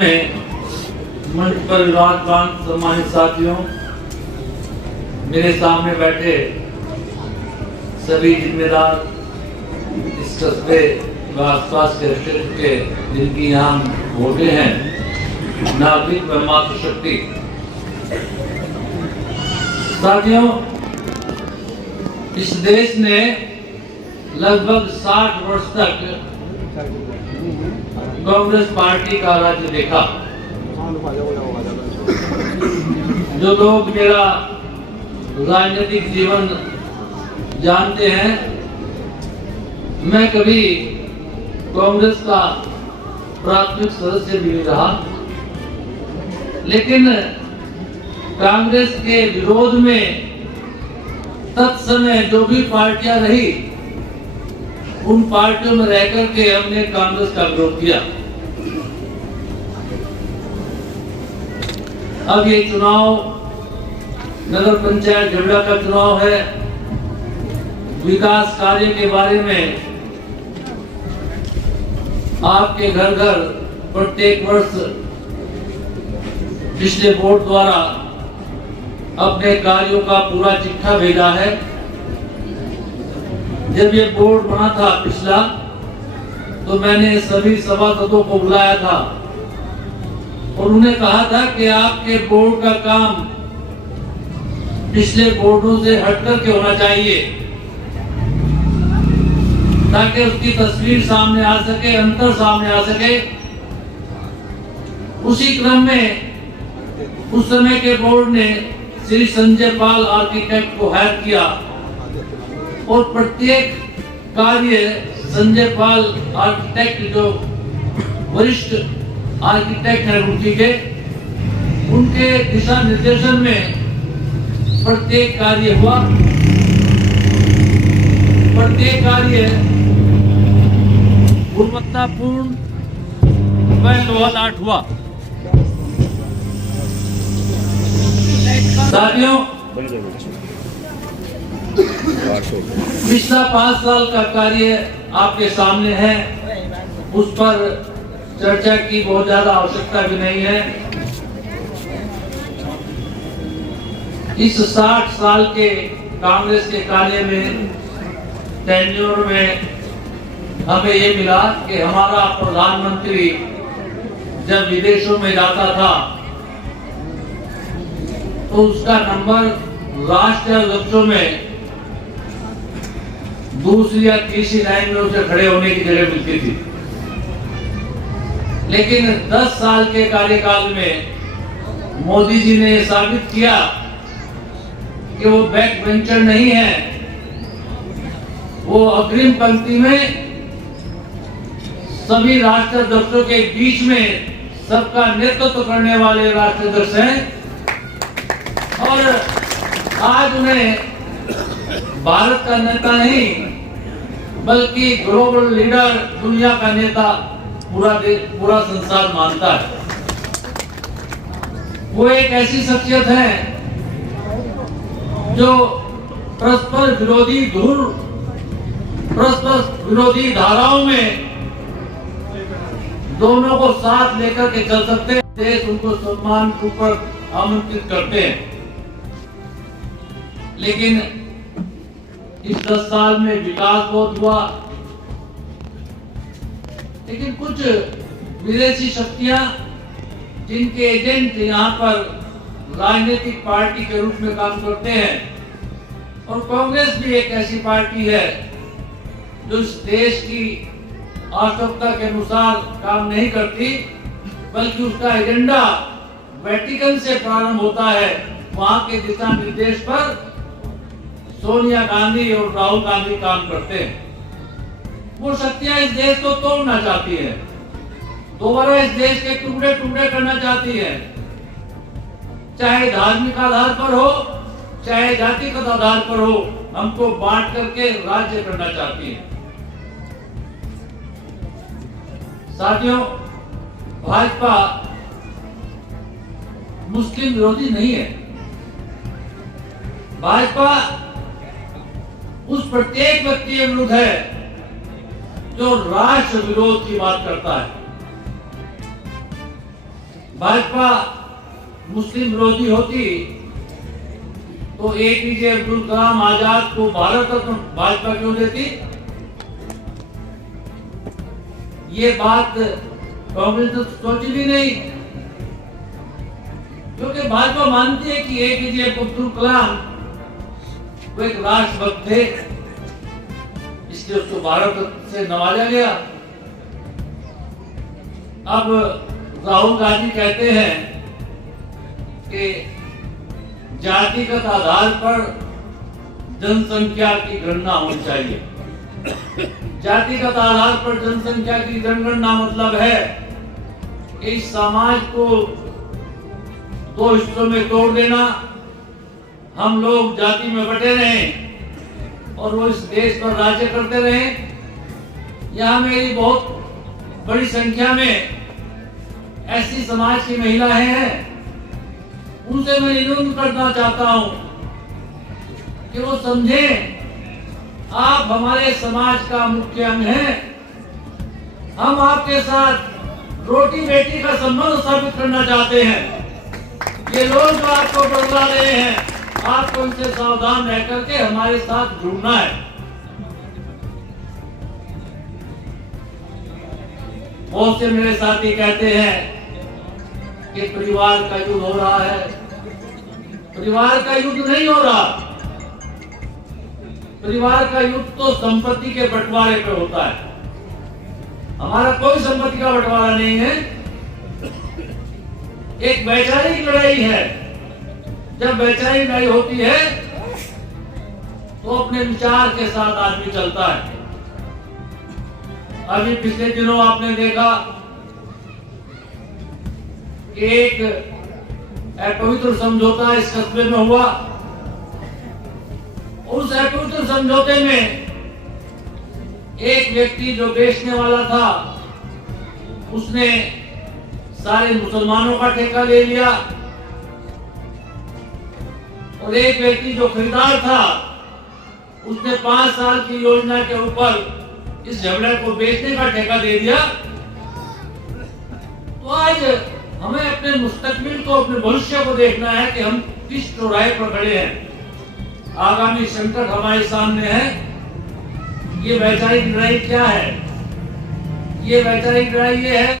मंच पर विराजमान सम्मानित साथियों, मेरे सामने बैठे सभी जिम्मेदार, इस कस्बे व आसपास के क्षेत्र के जिनकी यहाँ वोटें हैं, नागरिक व मातृशक्ति साथियों, इस देश ने लगभग 60 वर्ष तक कांग्रेस पार्टी का राज्य देखा। जो लोग मेरा राजनीतिक जीवन जानते हैं, मैं कभी कांग्रेस का प्राथमिक सदस्य भी नहीं रहा, लेकिन कांग्रेस के विरोध में तत्समय जो भी पार्टियां रही, उन पार्टियों में रहकर के हमने कांग्रेस का विरोध किया। अब ये चुनाव नगर पंचायत झंडा का चुनाव है। विकास कार्य के बारे में आपके घर घर प्रत्येक वर्ष पिछले बोर्ड द्वारा अपने कार्यों का पूरा चिट्ठा भेजा है। जब ये बोर्ड बना था पिछला, तो मैंने सभी सभासदों को बुलाया था और उन्हें कहा था कि आपके बोर्ड का काम पिछले बोर्डों से हटकर के होना चाहिए, ताकि उसकी तस्वीर सामने आ सके, अंतर सामने आ सके। उसी क्रम में उस समय के बोर्ड ने श्री संजय पाल आर्किटेक्ट को हायर किया और प्रत्येक कार्य संजय पाल आर्किटेक्ट, जो वरिष्ठ आर्किटेक्ट हैं रुचि के, उनके दिशा निर्देशन में प्रत्येक कार्य हुआ। प्रत्येक कार्य गुणवत्तापूर्ण व लोहालाट हुआ। साथियों, पिछला 5 साल का कार्य आपके सामने है, उस पर चर्चा की बहुत ज्यादा आवश्यकता भी नहीं है। इस 60 साल के कांग्रेस के कार्य में, टेन्योर में हमें ये मिला कि हमारा प्रधानमंत्री जब विदेशों में जाता था तो उसका नंबर राष्ट्रीय अध्यक्षों में दूसरी या तीसरी लाइन में उसे खड़े होने की जगह मिलती थी। लेकिन 10 साल के कार्यकाल में मोदी जी ने साबित किया कि वो बैक बेंचर नहीं है, वो अग्रिम पंक्ति में सभी राष्ट्राध्यक्षों के बीच में सबका नेतृत्व करने वाले राष्ट्राध्यक्ष हैं। और आज उन्हें भारत का नेता नहीं, बल्कि ग्लोबल लीडर, दुनिया का नेता पूरा संसार मानता है। वो एक ऐसी शख्सियत है जो परस्पर विरोधी धाराओं में दोनों को साथ लेकर के चल सकते हैं। देश उनको सम्मान ऊपर आमंत्रित करते हैं। लेकिन इस 10 साल में विकास बहुत हुआ, लेकिन कुछ विदेशी शक्तियां, जिनके एजेंट यहाँ पर राजनीतिक पार्टी के रूप में काम करते हैं, और कांग्रेस भी एक ऐसी पार्टी है जो इस देश की आवश्यकता के अनुसार काम नहीं करती, बल्कि उसका एजेंडा वेटिकन से प्रारंभ होता है। वहां के दिशा निर्देश पर सोनिया गांधी और राहुल गांधी काम करते हैं। वो शक्तियां इस देश को तोड़ना चाहती है, दोबारा इस देश के टुकड़े टुकड़े करना चाहती है, चाहे धार्मिक आधार पर हो, चाहे जातिगत आधार पर हो, हमको बांट करके राज्य करना चाहती है। साथियों, भाजपा मुस्लिम विरोधी नहीं है। भाजपा उस प्रत्येक व्यक्ति के विरुद्ध है जो राष्ट्र विरोध की बात करता है। भाजपा मुस्लिम विरोधी होती तो एपीजे अब्दुल कलाम आजाद को भारत रत्न भाजपा क्यों देती? ये बात कांग्रेस ने सोची भी नहीं, क्योंकि भाजपा मानती है कि एपीजे अब्दुल कलाम वो एक राष्ट्रभक्त थे, इसलिए उसको भारत रत्न से नवाजा गया। अब राहुल गांधी कहते हैं कि जातिगत आधार पर जनसंख्या की गणना होनी चाहिए। जातिगत आधार पर जनसंख्या की जनगणना मतलब है कि इस समाज को दो हिस्सों में तोड़ देना, हम लोग जाति में बटे रहें और वो इस देश पर राज्य करते रहें। यहाँ मेरी बहुत बड़ी संख्या में ऐसी समाज की महिलाएं हैं, उनसे मैं निवेदन करना चाहता हूं कि वो समझें आप हमारे समाज का मुख्य अंग हैं। हम आपके साथ रोटी बेटी का संबंध स्थापित करना चाहते हैं। ये लोग जो आपको बदला रहे हैं, आपको उनसे सावधान रह करके हमारे साथ जुड़ना है। बहुत से मेरे साथी कहते हैं कि परिवार का युद्ध हो रहा है। परिवार का युद्ध नहीं हो रहा। परिवार का युद्ध तो संपत्ति के बंटवारे पे होता है। हमारा कोई संपत्ति का बंटवारा नहीं है। एक वैचारिक लड़ाई है। जब वैचारिक लड़ाई होती है तो अपने विचार के साथ आदमी चलता है। अभी पिछले दिनों आपने देखा एक अपवित्र समझौता इस कस्बे में हुआ। उस अपवित्र समझौते में एक व्यक्ति जो बेचने वाला था, उसने सारे मुसलमानों का ठेका ले लिया और एक व्यक्ति जो खरीदार था, उसने 5 साल की योजना के ऊपर इस झगड़े को बेचने का ठेका दे दिया। तो आज हमें अपने मुस्तकबिल को, अपने भविष्य को देखना है कि हम किस चौराहे पर खड़े हैं। आगामी संकट हमारे सामने है। ये वैचारिक लड़ाई क्या है? ये वैचारिक लड़ाई ये है